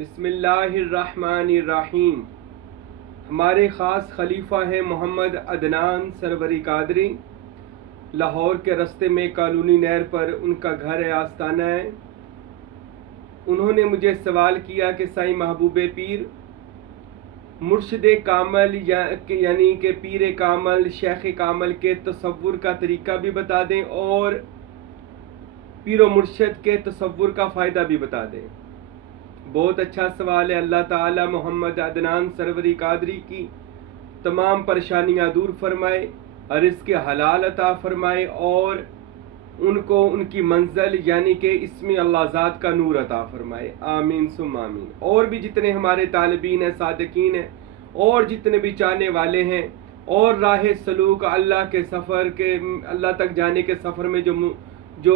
बिस्मिल्लाहिर्रहमानिर्रहीम। हमारे ख़ास खलीफा हैं मोहम्मद अदनान सरवरी कादरी। लाहौर के रास्ते में कानूनी नहर पर उनका घर है, आस्ताना है। उन्होंने मुझे सवाल किया कि साईं महबूब पीर मुर्शिद कामल यानी कि पीर कामल शेख कामल के तसव्वुर का तरीका भी बता दें और पीर मुर्शिद के तसव्वुर का फ़ायदा भी बता दें। बहुत अच्छा सवाल है। अल्लाह ताला मोहम्मद अदनान सरवरी कादरी की तमाम परेशानियां दूर फरमाए, रिज़्क़ हलाल अता फरमाए और उनको उनकी मंजिल यानी कि इसमें अल्लाह ज़ात का नूर अता फरमाए। आमीन सुम आमीन। और भी जितने हमारे तालिबीन हैं, सादिकीन हैं और जितने भी चाहने वाले हैं और राह सलूक अल्लाह के सफ़र के अल्लाह तक जाने के सफ़र में जो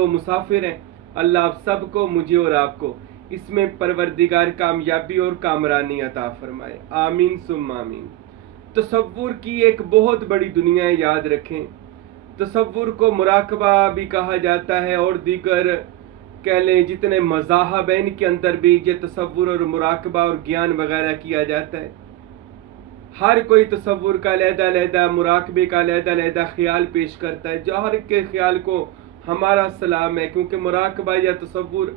मुसाफिर हैं, अल्लाह आप सबको, मुझे और आपको इसमें परवरदिगार कामयाबी और कामरानी अता फरमाए। आमीन सुम आमीन। तसव्वुर की एक बहुत बड़ी दुनिया है, याद रखें। तसव्वुर को मुराकबा भी कहा जाता है और दीगर कह लें जितने मज़ाहब हैं इनके अंदर भी ये तसव्वुर और मुराकबा और ज्ञान वगैरह किया जाता है। हर कोई तसव्वुर का अलहदा मुराकबे का अलहदा ख्याल पेश करता है। जो हर के ख्याल को हमारा सलाम है, क्योंकि मुराकबा या तसव्वुर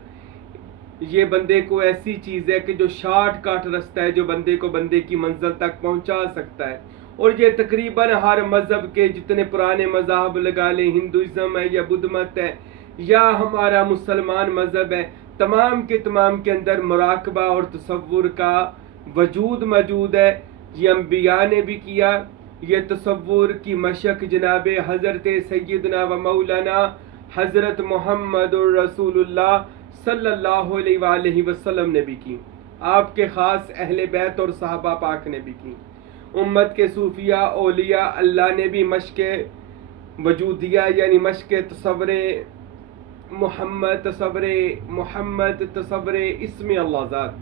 ये बंदे को ऐसी चीज़ है कि जो शॉर्टकट रास्ता है, जो बंदे को बंदे की मंजिल तक पहुंचा सकता है। और ये तकरीबन हर मज़हब के जितने पुराने मज़हब लगा लें, हिंदुइज़्म है या बुद्ध मत है या हमारा मुसलमान मज़हब है, तमाम के अंदर मुराकबा और तसव्वुर का वजूद मौजूद है। ये अम्बिया ने भी किया। ये तसव्वुर की मशक जनाब हज़रत सैयदना व मौलाना हज़रत मोहम्मद रसूलुल्लाह सल्लल्लाहु अलैहि वसल्लम ने भी की। आपके ख़ास अहले बैत और सहाबा पाक ने भी की। उम्मत के सूफिया औलिया अल्लाह ने भी मश्क वजूदिया यानी मश्क तसव्वुरे मोहम्मद तसव्वुरे इसमें अल्लाह ज़ात,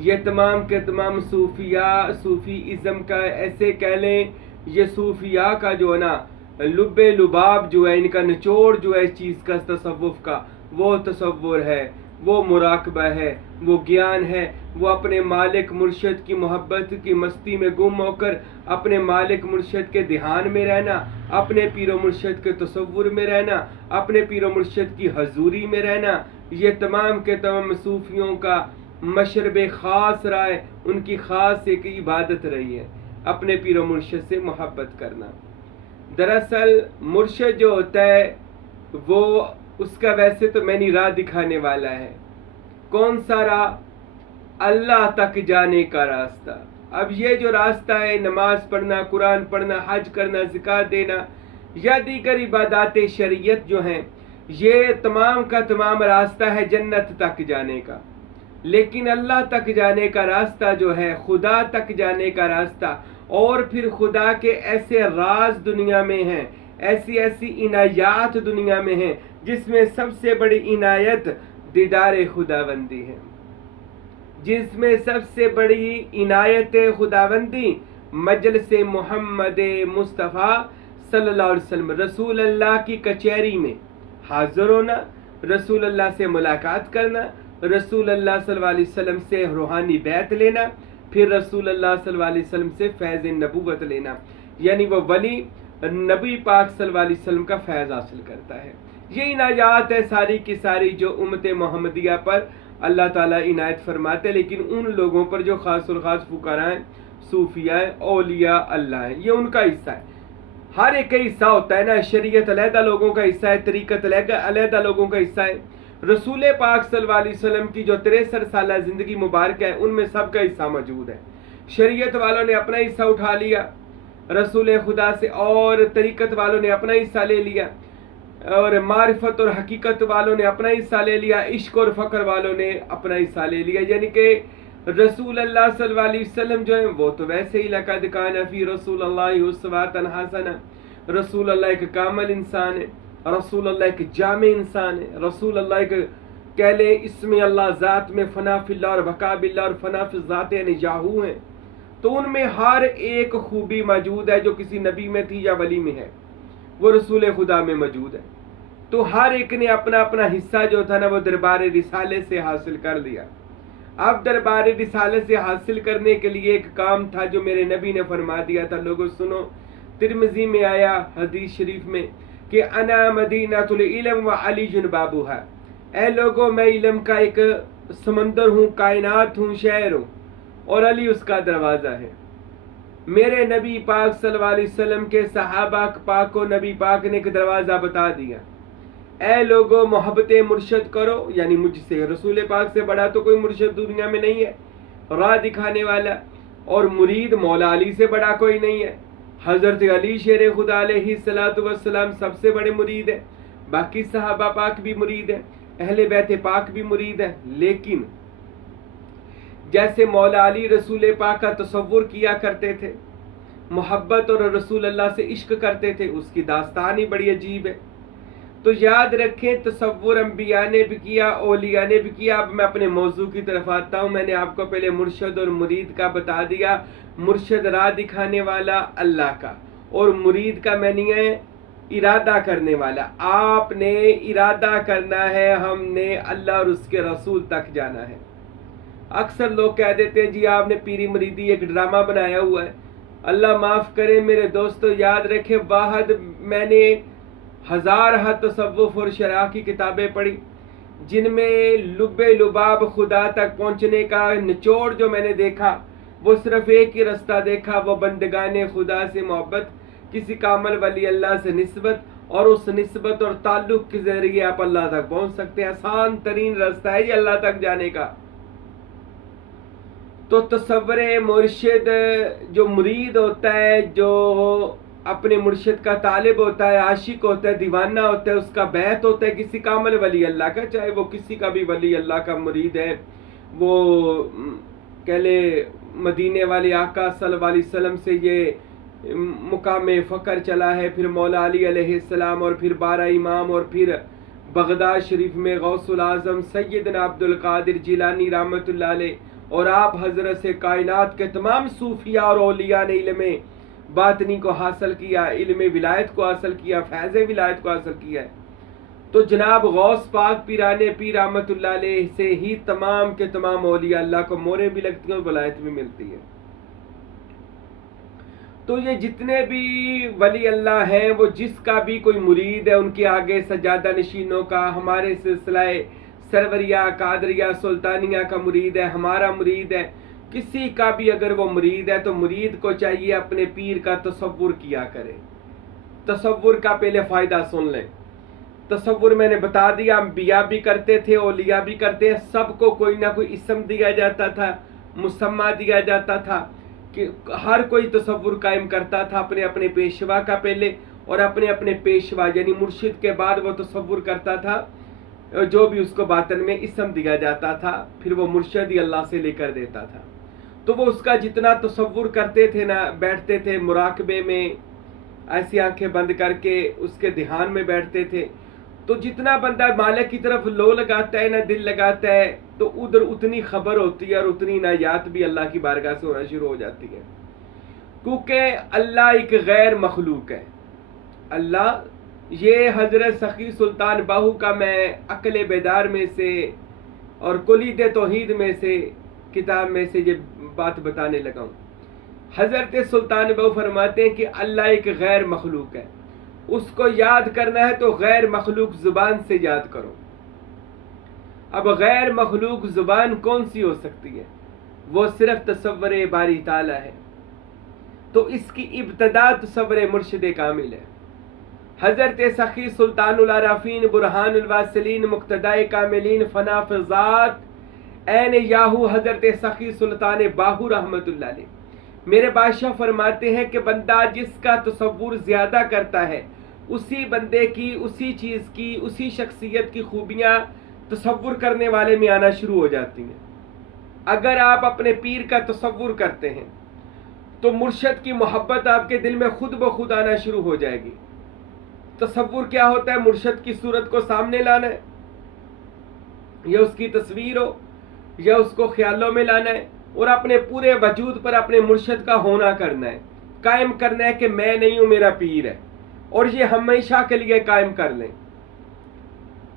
ये तमाम के तमाम सूफ़ीइज़्म का ऐसे कह लें, ये सूफिया का जो है ना लुब्बे लुबाब जो है, इनका निचोड़ जो है इस चीज़ का तसव्वुफ़ का, वो तसव्वुर है, वो मुराकबा है, वो ज्ञान है। वो अपने मालिक मुर्शिद की मोहब्बत की मस्ती में गुम होकर अपने मालिक मुर्शिद के ध्यान में रहना, अपने पीर मुर्शिद के तसव्वुर में रहना, अपने पीर मुर्शिद की हजूरी में रहना, ये तमाम के तमाम सूफियों का मशरब ख़ास रहा है। उनकी ख़ास एक इबादत रही है अपने पीर मुर्शिद से मोहब्बत करना। दरअसल मुर्शिद जो होता है वो उसका वैसे तो मैंने राह दिखाने वाला है। कौन सा राह? अल्लाह तक जाने का रास्ता। अब ये जो रास्ता है, नमाज पढ़ना, कुरान पढ़ना, हज करना, ज़कात देना या दीगर इबादत शरीयत जो हैं, ये तमाम का तमाम रास्ता है जन्नत तक जाने का। लेकिन अल्लाह तक जाने का रास्ता जो है, खुदा तक जाने का रास्ता, और फिर खुदा के ऐसे राज दुनिया में हैं, ऐसी ऐसी इनायात दुनिया में हैं, जिसमें सबसे बड़ी इनायत दीदार खुदाबंदी है। जिसमें सबसे बड़ी इनायत खुदाबंदी मजलिस मोहम्मद मुस्तफ़ा सल्लल्लाहु अलैहि वसल्लम, रसूल अल्लाह की कचहरी में हाजिर होना, रसूल अल्लाह से मुलाकात करना, रसूल अल्लाह सल्लल्लाहु अलैहि वसल्लम से रूहानी बैत लेना, फिर रसूल अल्लाह सल्लल्लाहु अलैहि वसल्लम से फैज़ नबूवत लेना, यानी वो वली नबी पाक सल्लल्लाहु अलैहि वसल्लम का फैज़ हासिल करता है। ये इनायात है सारी की सारी जो उम्मत मोहम्मदिया पर अल्लाह ताला इनायत फरमाते हैं। लेकिन उन लोगों पर जो ख़ास और ख़ास फुकरा हैं, सूफिया हैं, औलिया अल्लाह हैं, ये उनका हिस्सा है। हर एक का हिस्सा होता है ना। शरीयत अलहदा लोगों का हिस्सा है, तरीक़त अलहदा लोगों का हिस्सा है। रसूल पाक सल्लल्लाहु अलैहि वसल्लम की जो 63 साल ज़िंदगी मुबारक है, उनमें सबका हिस्सा मौजूद है। शरीयत वालों ने अपना हिस्सा उठा लिया रसूल खुदा से, और तरीक़त वालों ने अपना हिस्सा ले लिया, और मारिफत और हकीकत वालों ने अपना हिस्सा ले लिया, इश्क और फ़क्र वालों ने अपना हिस्सा ले लिया। यानी कि रसूल अल्लाह सल्लल्लाहु अलैहि वसल्लम जो है वो तो वैसे ही लक़द कान फ़ी रसूलिल्लाहि उस्वतुन हसना, रसूल अल्लाह एक कामिल इंसान है, रसूल अल्लाह एक जामे इंसान है, रसूल अल्लाह एक कह ले इसमें अल्लाह ज़ात में फ़ना फ़िल्लाह और बका बिल्लाह और फ़ना फ़िल ज़ात यानी जाहू हैं। तो उनमें हर एक खूबी मौजूद है जो किसी नबी में थी या वली में है, वो रसूल खुदा में मौजूद है। तो हर एक ने अपना अपना हिस्सा जो था ना वो दरबार रिसाले से हासिल कर लिया। अब दरबार रिसालत से हासिल करने के लिए एक काम था जो मेरे नबी ने फरमा दिया था। लोगों सुनो, तिरमिजी में आया हदीस शरीफ में कि अना मदीनतुल इल्म व अली बाबूहा, ऐ लोगों मैं इल्म का एक समंदर हूँ, कायनात हूँ, शहर हूँ, और अली उसका दरवाज़ा है। मेरे नबी पाक सल्लल्लाहु अलैहि वसल्लम के सहाबा पाक को नबी पाक ने एक दरवाज़ा बता दिया, ऐ लोगों मोहब्बत मुर्शद करो, यानी मुझसे, रसूल पाक से बड़ा तो कोई मुर्शद दुनिया में नहीं है, राह दिखाने वाला, और मुरीद मौला अली से बड़ा कोई नहीं है। हज़रत अली शेर खुदा अलैहिस्सलातु वस्सलाम सबसे बड़े मुरीद है, बाकी सहाबा पाक भी मुरीद है, अहले बैत पाक भी मुरीद है। लेकिन जैसे मौला अली रसूल पाक का तसव्वुर किया करते थे, मोहब्बत और रसूल अल्लाह से इश्क करते थे, उसकी दास्तान ही बड़ी अजीब है। तो याद रखें, तसव्वुर अंबिया ने भी किया, औलिया ने भी किया। अब मैं अपने मौजू की तरफ आता हूँ। मैंने आपको पहले मुर्शद और मुरीद का बता दिया। मुर्शद राह दिखाने वाला अल्लाह का, और मुरीद का मैंने है इरादा करने वाला। आपने इरादा करना है, हमने अल्लाह और उसके रसूल तक जाना है। अक्सर लोग कह देते हैं जी आपने पीरी मुरीदी एक ड्रामा बनाया हुआ है। अल्लाह माफ़ करे मेरे दोस्तों, याद रखें, वाहद मैंने हजार तसव्वुफ और शरह की किताबें पढ़ी, जिनमें लुब्बे लुबाब खुदा तक पहुंचने का निचोड़ जो मैंने देखा, वो सिर्फ एक ही रास्ता देखा, वो बंदगाने खुदा से मोहब्बत, किसी कामल वली अल्लाह से निस्बत, और उस निस्बत और ताल्लुक के जरिए आप अल्लाह तक पहुंच सकते हैं। आसान तरीन रास्ता है ये अल्लाह तक जाने का। तो तसव्वुर मुर्शिद, जो मुरीद होता है, जो अपने मुर्शिद का तालिब होता है, आशिक होता है, दीवाना होता है, उसका बैत होता है किसी कामल वली अल्लाह का, चाहे वो किसी का भी वली अल्लाह का मुरीद है। वो कह ले मदीने वाले आका सल्लल्लाहु अलैहि वसल्लम से ये मुकाम फ़ख्र चला है, फिर मौला अली अलैहिस्सलाम, और फिर 12 इमाम, और फिर बगदाद शरीफ में गौसुल आज़म सैयदना अब्दुल कादिर जिलानी रहमतुल्लाह अलैह, और आप हजरत से कायनात के तमाम सूफिया और औलिया ने इल्म बातनी को हासिल किया, इल्म विलायत को हासिल किया, फैज़ विलायत को हासिल किया है। तो जनाब गौस पाक पीराने पीर रहमतुल्लाह अलैह से ही तमाम के तमाम औलिया अल्लाह को मोरे भी लगती हैं और विलायत भी मिलती है। तो ये जितने भी वली अल्लाह हैं, वो जिसका भी कोई मुरीद है, उनके आगे सजादा नशीनों का, हमारे सिलसिला सरवरिया कादरिया सुल्तानिया का मुरीद है, हमारा मुरीद है, किसी का भी अगर वो मुरीद है, तो मुरीद को चाहिए अपने पीर का तसव्वुर किया करे। तसव्वुर का पहले फ़ायदा सुन लें। तसव्वुर मैंने बता दिया, अंबिया भी करते थे, औलिया भी करते हैं, सबको कोई ना कोई इस्म दिया जाता था, मुसम्मा दिया जाता था, कि हर कोई तसव्वुर कायम करता था अपने अपने पेशवा का पहले, और अपने अपने पेशवा यानी मुर्शिद के बाद वो तसव्वुर करता था, जो भी उसको बातन में इस्म दिया जाता था, फिर वो मुर्शिद ही अल्लाह से लेकर देता था। तो वो उसका जितना तसव्वुर करते थे ना, बैठते थे मुराकबे में, ऐसी आंखें बंद करके उसके ध्यान में बैठते थे। तो जितना बंदा मालिक की तरफ लो लगाता है ना, दिल लगाता है, तो उधर उतनी खबर होती है और उतनी नायात भी अल्लाह की बारगाह से होना शुरू हो जाती है। क्योंकि अल्लाह एक गैर मखलूक है। अल्लाह, ये हजरत सखी सुल्तान बाहू का मैं अक्ल बेदार में से और कुलीद तौहीद में से किताब में से ये बात बताने लगा हूँ। हजरत सुल्तान बाहू फरमाते हैं कि अल्लाह एक गैर मखलूक है, उसको याद करना है तो गैर मखलूक जुबान से याद करो। अब गैर मखलूक जुबान कौन सी हो सकती है? वो सिर्फ तसव्वुर बारी ताला है। तो इसकी इब्तदा तसव्वुर मुर्शिद कामिल है। हजरत सखी सुल्तानुल आराफीन बुरहानुल वासिलीन मुक्तदाए कामिलीन फना फ़िज़ात ऐन याहू हजरत सखी सुल्तान बाहू रहमतुल्लाह अलैह, मेरे बादशाह फरमाते हैं कि बंदा जिसका तसव्वुर ज्यादा करता है, उसी बंदे की, उसी चीज की, उसी शख्सियत की खूबियां तसव्वुर करने वाले में आना शुरू हो जाती हैं। अगर आप अपने पीर का तसव्वुर करते हैं तो मुर्शद की मोहब्बत आपके दिल में खुद ब खुद आना शुरू हो जाएगी। तसव्वुर क्या होता है? मुर्शद की सूरत को सामने लाना है, या उसकी तस्वीर हो, या उसको ख्यालों में लाना है, और अपने पूरे वजूद पर अपने मुर्शद का होना करना है, कायम करना है कि मैं नहीं हूं, मेरा पीर है, और ये हमेशा के लिए कायम कर लें।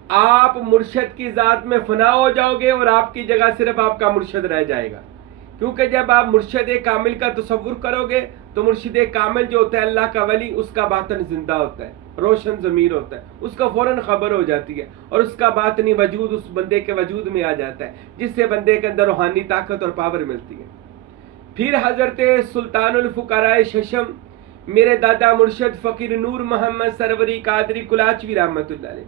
आप मुर्शद की जात में फना हो जाओगे और आपकी जगह सिर्फ आपका मुर्शद रह जाएगा। क्योंकि जब आप मुर्शद कामिल का तसव्वुर करोगे तो मुर्शिद कामिल जो होता है अल्लाह का वली, उसका बातन जिंदा होता है, रोशन ज़मीर होता है, उसका फौरन खबर हो जाती है और उसका बातनी वजूद उस बंदे के वजूद में आ जाता है, जिससे बंदे के अंदर रूहानी ताकत और पावर मिलती है। फिर हजरत सुल्तानुल फुकराए शशम मेरे दादा मुर्शद फ़कीर नूर मोहम्मद सरवरी कादरी कुलाचवी रहमतुल्लाह अलैह,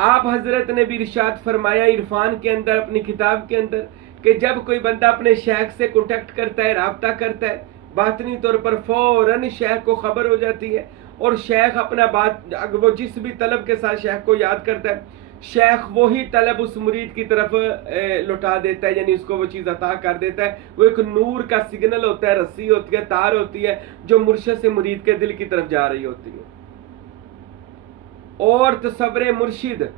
आप हजरत ने भी इरशाद फरमाया इरफान के अंदर, अपनी किताब के अंदर, कि जब कोई बंदा अपने शेख से कॉन्टेक्ट करता है, राब्ता करता है, बातनी तौर पर फौरन शेख को खबर हो जाती है और शेख अपना बात, वो जिस भी तलब के साथ शेख को याद करता है, शेख वही तलब उस मुरीद की तरफ लौटा देता है, यानी उसको वो चीज़ अता कर देता है। वो एक नूर का सिग्नल होता है, रस्सी होती है, तार होती है, जो मुर्शिद से मुरीद के दिल की तरफ जा रही होती है। और तसव्वुर मुर्शिद,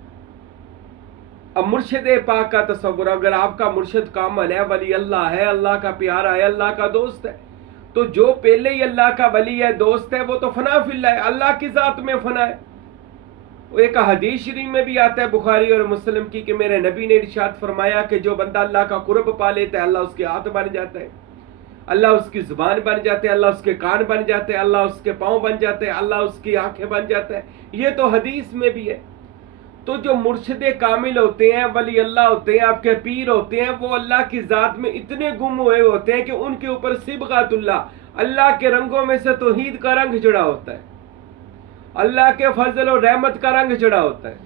अब मुर्शिद पाक का तसव्वुर, अगर आपका मुर्शिद कामिल है, वली अल्लाह है, अल्लाह का प्यारा है, अल्लाह का दोस्त है, तो जो पहले ही अल्लाह का वली है, दोस्त है, वो तो फना फिल्ला है, अल्लाह की जात में फना है। वो एक हदीस शरीफ में भी आता है बुखारी और मुस्लिम की, कि मेरे नबी ने इरशाद फरमाया कि जो बंदा अल्लाह का कुर्ब पा लेता है, अल्लाह उसके हाथ बन जाता है, अल्लाह उसकी जुबान बन जाते हैं, अल्लाह उसके कान बन जाते हैं, अल्लाह उसके पाँव बन जाते हैं, अल्लाह उसकी आंखें बन जाता है। ये तो हदीस में भी है। तो जो मुर्शिद कामिल होते हैं, वली अल्लाह होते हैं, आपके पीर होते हैं, वो अल्लाह की जात में इतने गुम हुए होते हैं कि उनके ऊपर सिबगातुल्लाह, अल्लाह के रंगों में से तौहीद का रंग चढ़ा होता है, अल्लाह के फजल और रहमत का रंग चढ़ा होता है।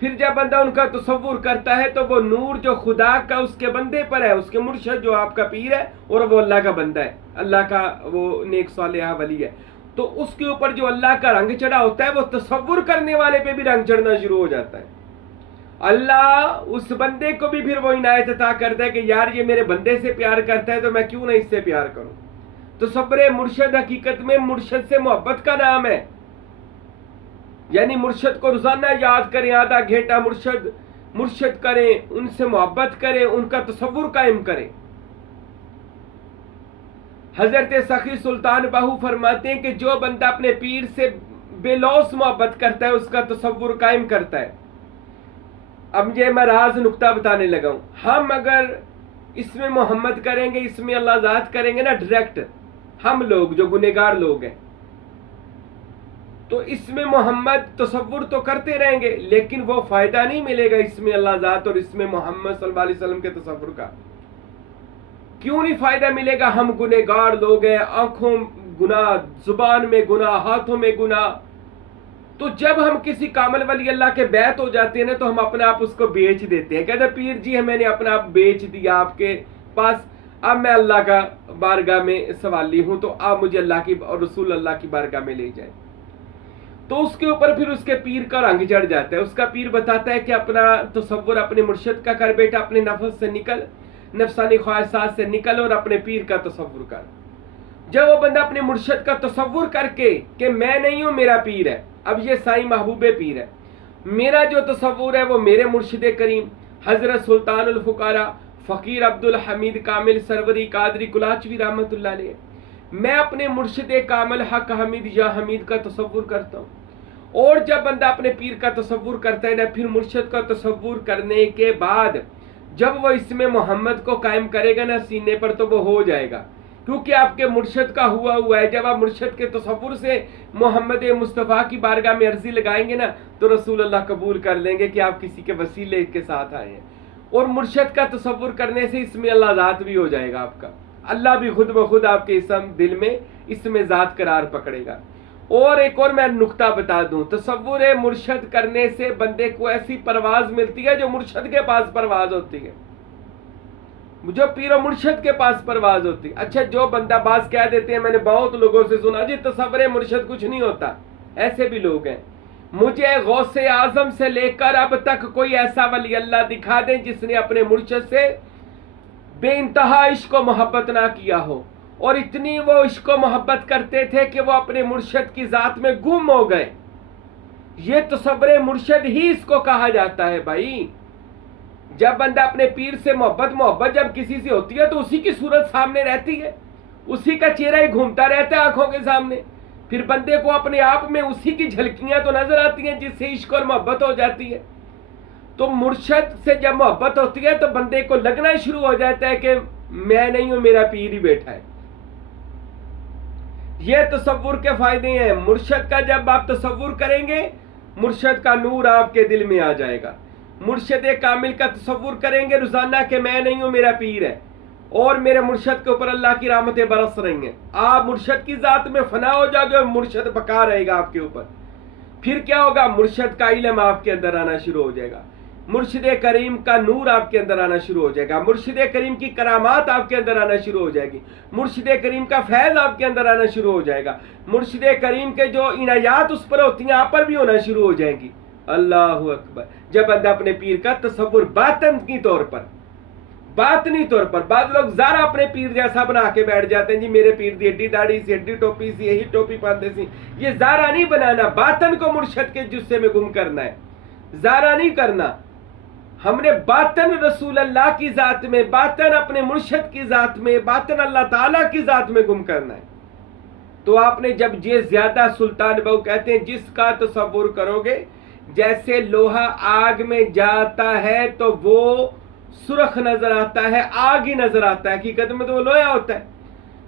फिर जब बंदा उनका तसव्वुर करता है तो वो नूर जो खुदा का उसके बंदे पर है, उसके मुर्शिद जो आपका पीर है और वो अल्लाह का बंदा है, अल्लाह का वो नेक सालेह वली है, तो उसके ऊपर जो अल्लाह का रंग चढ़ा होता है, वो तसव्वुर करने वाले पे भी रंग चढ़ना शुरू हो जाता है। अल्लाह उस बंदे को भी फिर वो इनायत अता करता है कि यार ये मेरे बंदे से प्यार करता है तो मैं क्यों ना इससे प्यार करूं। तसव्वुर मुर्शिद हकीकत में मुर्शिद से मोहब्बत का नाम है, यानी मुर्शिद को रोजाना याद करें, आधा घंटा मुर्शिद करें, उनसे मोहब्बत करें, उनका तसव्वुर कायम करें। हजरत सखी सुल्तान बाहू फरमाते हैं कि जो बंदा अपने पीर से बेलौस मोहब्बत करता है, उसका तसव्वुर कायम करता है। अब ये मैं राज नुक्ता बताने लगा हूं। हम अगर इसमें मोहम्मद करेंगे, इसमें अल्लाह ज़ात करेंगे ना डायरेक्ट, हम लोग जो गुनेगार लोग हैं, तो इसमें मोहम्मद तसव्वुर तो करते रहेंगे, लेकिन वो फायदा नहीं मिलेगा इसमें अल्लाह ज़ात और इसमें मोहम्मद सल्लल्लाहु अलैहि वसल्लम के तसव्वुर का। क्यों नहीं फायदा मिलेगा? हम गुनेगार लोग हैं, आंखों गुनाह, जुबान में गुनाह, हाथों में गुनाह। तो जब हम किसी कामिल वली अल्लाह के बैत हो जाते हैं ना, तो हम अपने आप उसको बेच देते हैं। कहते पीर जी मैंने अपना आप बेच दिया आपके पास, अब मैं अल्लाह का बारगाह में सवाली हूं, तो आप मुझे अल्लाह की और रसूल अल्लाह की बारगाह में ले जाए। तो उसके ऊपर फिर उसके पीर का रंग चढ़ जाता है। उसका पीर बताता है कि अपना तसव्वुर अपने मुर्शिद का कर बेटा, अपने नफ्स से निकल, नफसानी ख्वाहिशात से निकल और अपने पीर का तसव्वुर कर। जब वो बंदा अपने मुर्शिद का तसव्वुर करके कि मैं नहीं हूं, मेरा पीर है, अब ये साईं महबूबे पीर है, मेरा जो तसव्वुर है वो मेरे मुर्शिद करीम हजरत सुल्तानुल फुकारा फ़कीर अब्दुल हमीद कामिल सरवरी कादरी कुलाचवी रहमतुल्लाह अलैह, मैं अपने मुर्शिद कामिल हक हमीद या हमीद का तसव्वुर करता हूँ। और जब बंदा अपने पीर का तसव्वुर करता है ना, फिर मुर्शिद का तसव्वुर करने के बाद जब वो इसमें मोहम्मद को कायम करेगा ना सीने पर, तो वो हो जाएगा, क्योंकि आपके मुर्शिद का हुआ है। जब आप मुर्शिद के तसव्वुर से मोहम्मद मुस्तफ़ा की बारगाह में अर्जी लगाएंगे ना, तो रसूल अल्लाह कबूल कर लेंगे कि आप किसी के वसीले के साथ आए हैं। और मुर्शिद का तसव्वुर करने से इसमें अल्लाह ज़ात भी हो जाएगा आपका, अल्लाह भी खुद ब खुद आपके इसम दिल में इसमें ज़ात करार पकड़ेगा। और एक और मैं नुक्ता बता दूं, तसव्वुर मुर्शिद करने से बंदे को ऐसी परवाज मिलती है जो मुर्शिद के पास परवाज होती है, जो पीर मुर्शिद के पास परवाज होती है। अच्छा, जो बंदा बाज कह देते हैं, मैंने बहुत लोगों से सुना जी तसव्वुर मुर्शिद कुछ नहीं होता, ऐसे भी लोग हैं। मुझे गौसे आजम से लेकर अब तक कोई ऐसा वली अल्लाह दिखा दें जिसने अपने मुर्शिद से बेइंतहा इश्क मोहब्बत ना किया हो, और इतनी वो इश्क मोहब्बत करते थे कि वो अपने मुर्शिद की जात में गुम हो गए। ये तसव्वुर मुर्शिद ही इसको कहा जाता है भाई। जब बंदा अपने पीर से मोहब्बत जब किसी से होती है, तो उसी की सूरत सामने रहती है, उसी का चेहरा ही घूमता रहता है आंखों के सामने। फिर बंदे को अपने आप में उसी की झलकियां तो नजर आती हैं जिससे इश्क और मोहब्बत हो जाती है। तो मुर्शद से जब मोहब्बत होती है तो बंदे को लगना शुरू हो जाता है कि मैं नहीं हूं, मेरा पीर ही बैठा है। ये तसव्वुर के फायदे हैं। मुर्शद का जब आप तसव्वुर करेंगे, मुर्शद का नूर आपके दिल में आ जाएगा। मुर्शद कामिल का तसव्वुर करेंगे रोजाना कि मैं नहीं हूं, मेरा पीर है और मेरे मुर्शद के ऊपर अल्लाह की रहमतें बरस रही हैं। आप मुर्शद की जात में फना हो जाओगे और मुर्शद बका रहेगा आपके ऊपर। फिर क्या होगा? मुर्शद का इल्म आपके अंदर आना शुरू हो जाएगा, मुर्शिद करीम का नूर आपके अंदर आना शुरू हो जाएगा, मुर्शिद करीम की करामात आपके अंदर आना शुरू हो जाएगी, मुर्शिद करीम का फैज आपके अंदर आना शुरू हो जाएगा, मुर्शिद करीम के जो इनायात उस पर होती हैं आप पर भी होना शुरू हो जाएंगी। अल्लाहु अकबर। जब बंदा अपने पीर का तसव्वुर बातन की तौर पर, बातनी तौर पर, बाद लोग ज़ारा अपने पीर जैसा बना के बैठ जाते हैं, जी मेरे पीर दी एड्डी दाढ़ी सी, एड्डी टोपी सी, यही टोपी पहनते सी। ये ज़ारा नहीं बनाना, बातन को मुर्शद के जुस्से में गुम करना है, ज़ारा नहीं करना। हमने बातन रसूल अल्लाह की जात में, बातन अपने मुर्शद की जात में, बातन अल्लाह ताला की जात में गुम करना है। तो आपने जब ये ज्यादा सुल्तान बहू कहते हैं जिसका तसव्वुर करोगे, जैसे लोहा आग में जाता है तो वो सुरख नजर आता है, आग ही नजर आता है, हकीकत में तो वो लोहा होता है,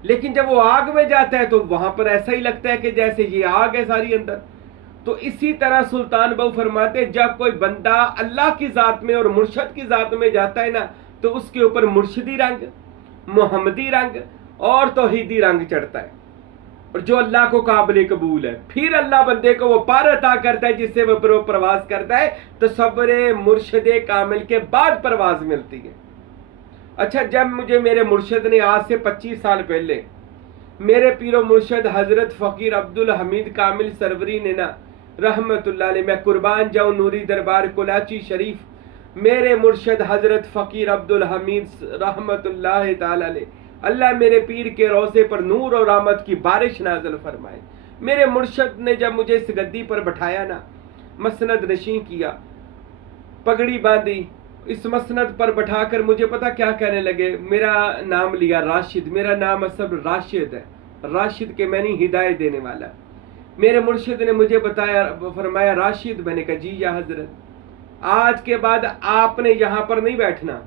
लेकिन जब वो आग में जाता है तो वहां पर ऐसा ही लगता है कि जैसे ये आग है सारी अंदर। तो इसी तरह सुल्तान बहू फरमाते जब कोई बंदा अल्लाह की जात में और मुर्शद की जात में जाता है ना, तो उसके ऊपर मुर्शिदी रंग, मोहम्मदी रंग और तौहीदी रंग चढ़ता है, और जो अल्लाह को काबिल कबूल है। फिर अल्लाह बंदे को वो पार अता करता है जिससे वो प्रवास करता है, तो सब्र मुर्शिद कामिल के बाद प्रवास मिलती है। अच्छा, जब मुझे मेरे मुर्शिद ने आज से 25 साल पहले, मेरे पीरो मुर्शिद हजरत फकीर अब्दुल हमीद कामिल सरवरी ने ना रहमतुल्लाह अलैह, मैं कुर्बान जाऊं नूरी दरबार कुलाची शरीफ, मेरे मुर्शिद हजरत फकीर अब्दुल हमीद रहमतुल्लाह ताला अलैह, अल्लाह मेरे पीर के रोज़े पर नूर और रहमत की बारिश नाज़िल फरमाए। मेरे मुर्शिद ने जब मुझे इस गद्दी पर बैठाया ना, मसनद नशीं किया, पगड़ी बांधी, इस मसनद पर बैठाकर मुझे पता क्या कहने लगे, मेरा नाम लिया राशिद, मेरा नाम असल राशिद है, राशिद के मैंने हिदायत देने वाला। मेरे मुर्शिद ने मुझे बताया, फरमाया राशिद। मैंने कहा जी या हजरत, आज के बाद आपने यहां पर नहीं बैठना।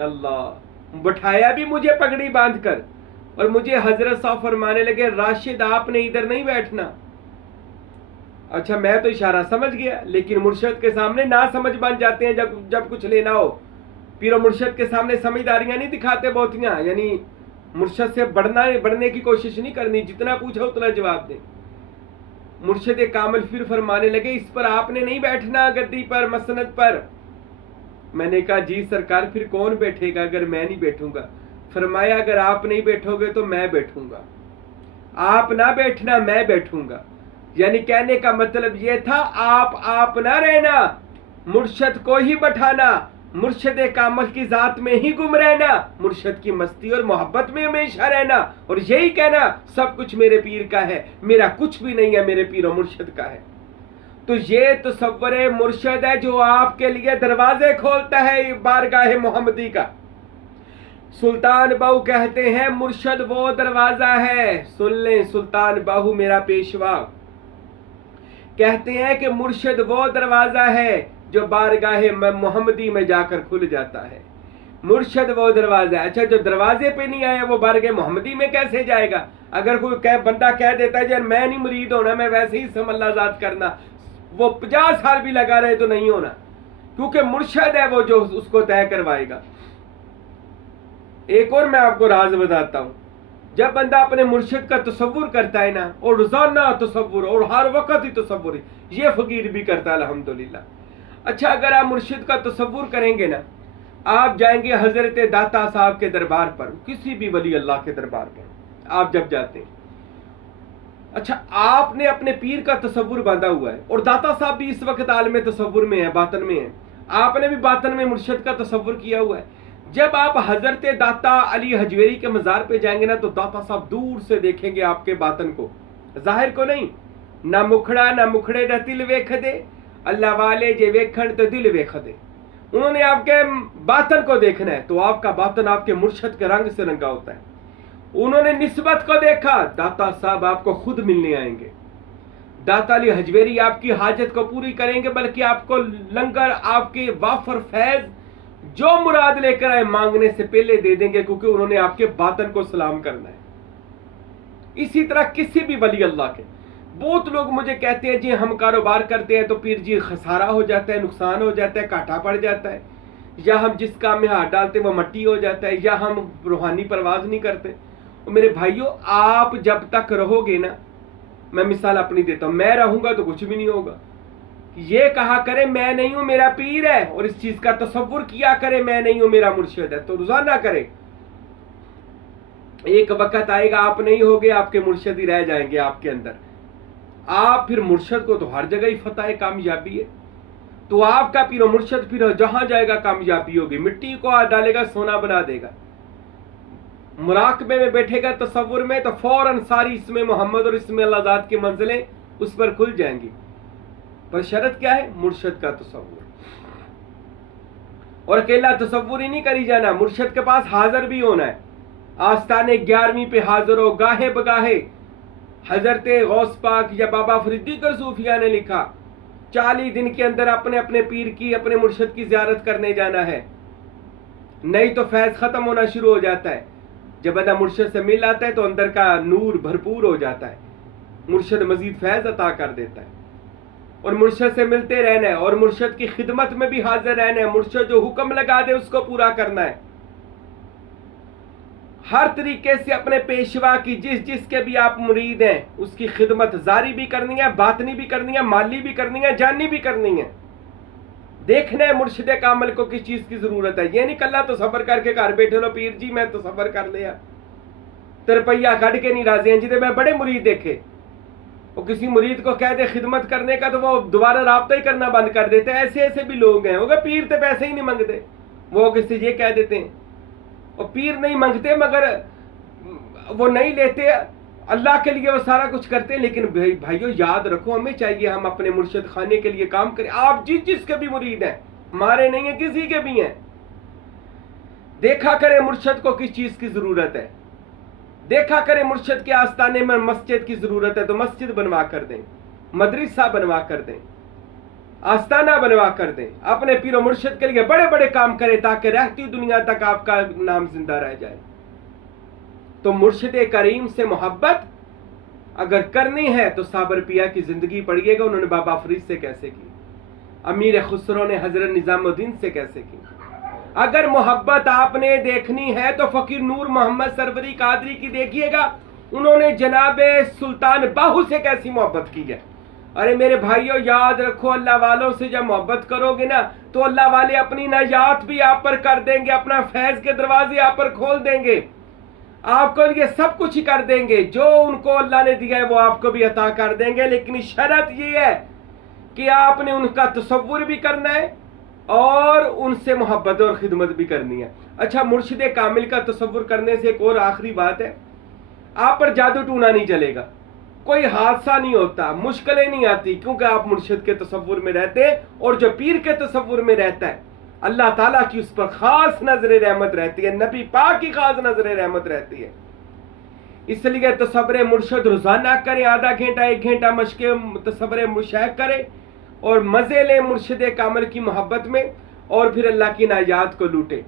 अल्लाह, बैठाया भी मुझे पगड़ी बांधकर, और मुझे हजरत साहब फरमाने लगे राशिद आपने इधर नहीं बैठना। अच्छा, मैं तो इशारा समझ गया, लेकिन मुर्शिद के सामने ना समझ बन जाते हैं जब कुछ लेना हो। पीरो मुर्शिद के सामने समझदारियां नहीं दिखाते बहुतियां, यानी मुर्शिद से बढ़ने की कोशिश नहीं करनी, जितना पूछा उतना जवाब दें। मुर्शिद कामिल फिर फरमाने लगे इस पर आपने नहीं बैठना, गद्दी पर, मसनद पर। मैंने कहा जी सरकार, फिर कौन बैठेगा अगर मैं नहीं बैठूंगा? फरमाया अगर आप नहीं बैठोगे तो मैं बैठूंगा, आप ना बैठना मैं बैठूंगा। यानी कहने का मतलब यह था आप ना रहना, मुर्शिद को ही बैठाना, मुर्शिद कामिल की जात में ही गुम रहना, मुर्शिद की मस्ती और मोहब्बत में हमेशा रहना, और यही कहना सब कुछ मेरे पीर का है, मेरा कुछ भी नहीं है, मेरे पीर और मुर्शिद का है। तो ये तसव्वुर मुर्शिद है जो आपके लिए दरवाजे खोलता है बारगाह मोहम्मदी का। सुल्तान बाहू कहते हैं मुर्शिद वो दरवाजा है, सुन लें सुल्तान बाहू मेरा पेशवा कहते हैं कि मुर्शिद वो दरवाजा है जो बारगाह मोहम्मदी में जाकर खुल जाता है। मुर्शिद वो दरवाजा। अच्छा, जो दरवाजे पे नहीं आया वो बारगाह मोहम्मदी में कैसे जाएगा? अगर कोई बंदा कह देता है यार मैं नहीं मुरीद होना, मैं वैसे ही समल्लाजात करना, वो 50 साल भी लगा रहे तो नहीं होना, क्योंकि मुर्शिद है वो जो उसको तय करवाएगा। एक और मैं आपको राज बताता हूं, जब बंदा अपने मुर्शिद का तसव्वुर करता है ना, और रोजाना तसव्वुर और हर वक्त ही तसव्वुर, ये फकीर भी करता है अल्हम्दुलिल्लाह। अच्छा, अगर आप मुर्शिद का तसव्वुर करेंगे ना, आप जाएंगे हजरत दाता साहब के दरबार पर, किसी भी वली अल्लाह के दरबार पर आप जब जाते हैं, अच्छा आपने अपने पीर का तसव्वुर बांधा हुआ है, और दाता साहब भी इस वक्त आलम तसव्वुर में है, बातन में है, आपने भी बातन में मुर्शिद का तसव्वुर किया हुआ है। जब आप हजरत दाता अली हजवेरी के मजार पे जाएंगे ना, तो दाता साहब दूर से देखेंगे आपके बातन को, जाहिर को नहीं। ना मुखड़ा ना मुखड़े दा दिल वेख दे, अल्लाह वाले जे वेखण तो दिल वेख दे। उन्होंने आपके बातन को देखना है, तो आपका बातन आपके मुर्शिद के रंग से रंगा होता है। उन्होंने निस्बत को देखा, दाता साहब आपको खुद मिलने आएंगे, दाता अली हजवेरी आपकी हाजत को पूरी करेंगे, बल्कि आपको लंगर, आपके वाफर फैज जो मुराद लेकर आए मांगने से पहले दे देंगे, क्योंकि उन्होंने आपके बातन को सलाम करना है। इसी तरह किसी भी वली अल्लाह के, बहुत लोग मुझे कहते हैं जी हम कारोबार करते हैं तो पीर जी खसारा हो जाता है, नुकसान हो जाता है, काटा पड़ जाता है, या हम जिस काम में हाथ डालते हैं वो मट्टी हो जाता है, या हम रूहानी परवाज नहीं करते। और मेरे भाइयों, आप जब तक रहोगे ना, मैं मिसाल अपनी देता हूं, मैं रहूंगा तो कुछ भी नहीं होगा। ये कहा करे मैं नहीं हूं मेरा पीर है, और इस चीज का तसव्वुर किया करे मैं नहीं हूं मेरा मुर्शिद है, तो रोजाना करे। एक वक्त आएगा आप नहीं होगे, आपके मुर्शिद ही रह जाएंगे आपके अंदर। आप फिर मुर्शिद को तो हर जगह ही फतह कामयाबी है, तो आपका पीरो मुर्शिद फिर जहां जाएगा कामयाबी होगी। मिट्टी को हाथ डालेगा सोना बना देगा। मुराकबे में बैठेगा तसव्वुर में, तो फौरन सारी इसमें मोहम्मद और इसमें अल्लाह की मंजिलें उस पर खुल जाएंगी। पर शर्त क्या है? मुर्शिद का तसव्वुर। और अकेला तसव्वुर ही नहीं करी जाना, मुर्शिद के पास हाजिर भी होना है। आस्ताने 11वीं पे हाजिर हो, गाहे बगाहे। हजरत गौस पाक या बाबा फरीदीकर सूफिया ने लिखा 40 दिन के अंदर अपने अपने पीर की, अपने मुर्शिद की ज़ियारत करने जाना है, नहीं तो फैज खत्म होना शुरू हो जाता है। जब बंदा मुर्शिद से मिल आता है तो अंदर का नूर भरपूर हो जाता है, मुर्शिद मजीद फैज अता कर देता है। और मुर्शिद से मिलते रहना है, और मुर्शिद की खिदमत में भी हाजिर रहना है। मुर्शिद जो हुक्म लगा दे उसको पूरा करना है। हर तरीके से अपने पेशवा की, जिसके भी आप मुरीद हैं, उसकी खिदमत जारी भी करनी है, बातनी भी करनी है, माली भी करनी है, जानी भी करनी है। देखना है मुर्शिद कामिल को किस चीज की जरूरत है। ये नहीं कल्ला तो सफर करके घर बैठे लो, पीर जी मैं तो सफर कर लिया, तो रुपया कट के नहीं राजी हैं। जिसे मैं बड़े मुरीद देखे, वो किसी मुरीद को कह दे खिदमत करने का तो वो दोबारा राब्ता ही करना बंद कर देते हैं। ऐसे ऐसे भी लोग हैं, वो पीर तो पैसे ही नहीं मांगते, वो किसी ये कह देते हैं। और पीर नहीं मांगते मगर वो नहीं लेते, अल्लाह के लिए वो सारा कुछ करते हैं। लेकिन भाइयों याद रखो, हमें चाहिए हम अपने मुर्शिद खाने के लिए काम करें। आप जिसके भी मुरीद हैं, हमारे नहीं है किसी के भी हैं, देखा करें मुर्शिद को किस चीज की जरूरत है। देखा करें मुर्शिद के आस्थाने में मस्जिद की जरूरत है तो मस्जिद बनवा कर दें, मदरसा बनवा कर दें, आस्थाना बनवा कर दें। अपने पीरो मुर्शिद के लिए बड़े बड़े काम करें ताकि रहती दुनिया तक आपका नाम जिंदा रह जाए। तो मुर्शिद करीम से मोहब्बत अगर करनी है तो साबर पिया की जिंदगी पढ़िएगा, उन्होंने बाबा फरीद से कैसे की, अमीर खुसरो ने हजरत निजामुद्दीन से कैसे की। अगर मोहब्बत आपने देखनी है तो फकीर नूर मोहम्मद सरवरी कादरी की देखिएगा, उन्होंने जनाबे सुल्तान बाहू से कैसी मोहब्बत की है। अरे मेरे भाइयों याद रखो, अल्लाह वालों से जब मोहब्बत करोगे ना तो अल्लाह वाले अपनी नाजात भी आप पर कर देंगे, अपना फैज के दरवाजे आप पर खोल देंगे, आपको ये सब कुछ ही कर देंगे। जो उनको अल्लाह ने दिया है वो आपको भी अता कर देंगे। लेकिन शर्त ये है कि आपने उनका तसव्वुर भी करना है और उनसे मोहब्बत और खिदमत भी करनी है। अच्छा, मुर्शिद कामिल का तसव्वुर करने से एक और आखिरी बात है, आप पर जादू टूना नहीं चलेगा, कोई हादसा नहीं होता, मुश्किलें नहीं आती, क्योंकि आप मुर्शिद के तसव्वुर में रहते हैं। और जो पीर के तसव्वुर में रहता है अल्लाह ताला की उस पर खास नजर रहमत रहती है, नबी पाक की खास नजर रहमत रहती है। इसलिए तसव्वुर मुर्शिद रोजाना करें, आधा घंटा 1 घंटा मशके तसव्वुर मुर्शिद करें और मजे लें मुर्शिद कामिल की मोहब्बत में, और फिर अल्लाह की नाजात को लूटे।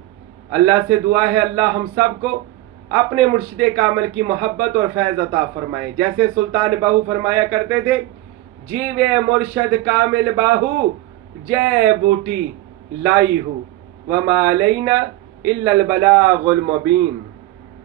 अल्लाह से दुआ है अल्लाह हम सब को अपने मुर्शिद कामिल की मोहब्बत और फैज अता फरमाए। जैसे सुल्तान बाहू फरमाया करते थे, जीवे मुर्शिद कामिल बाहू जय बूटी लाई हूँ वमा अलैना इल्लल बलागुल मुबीन।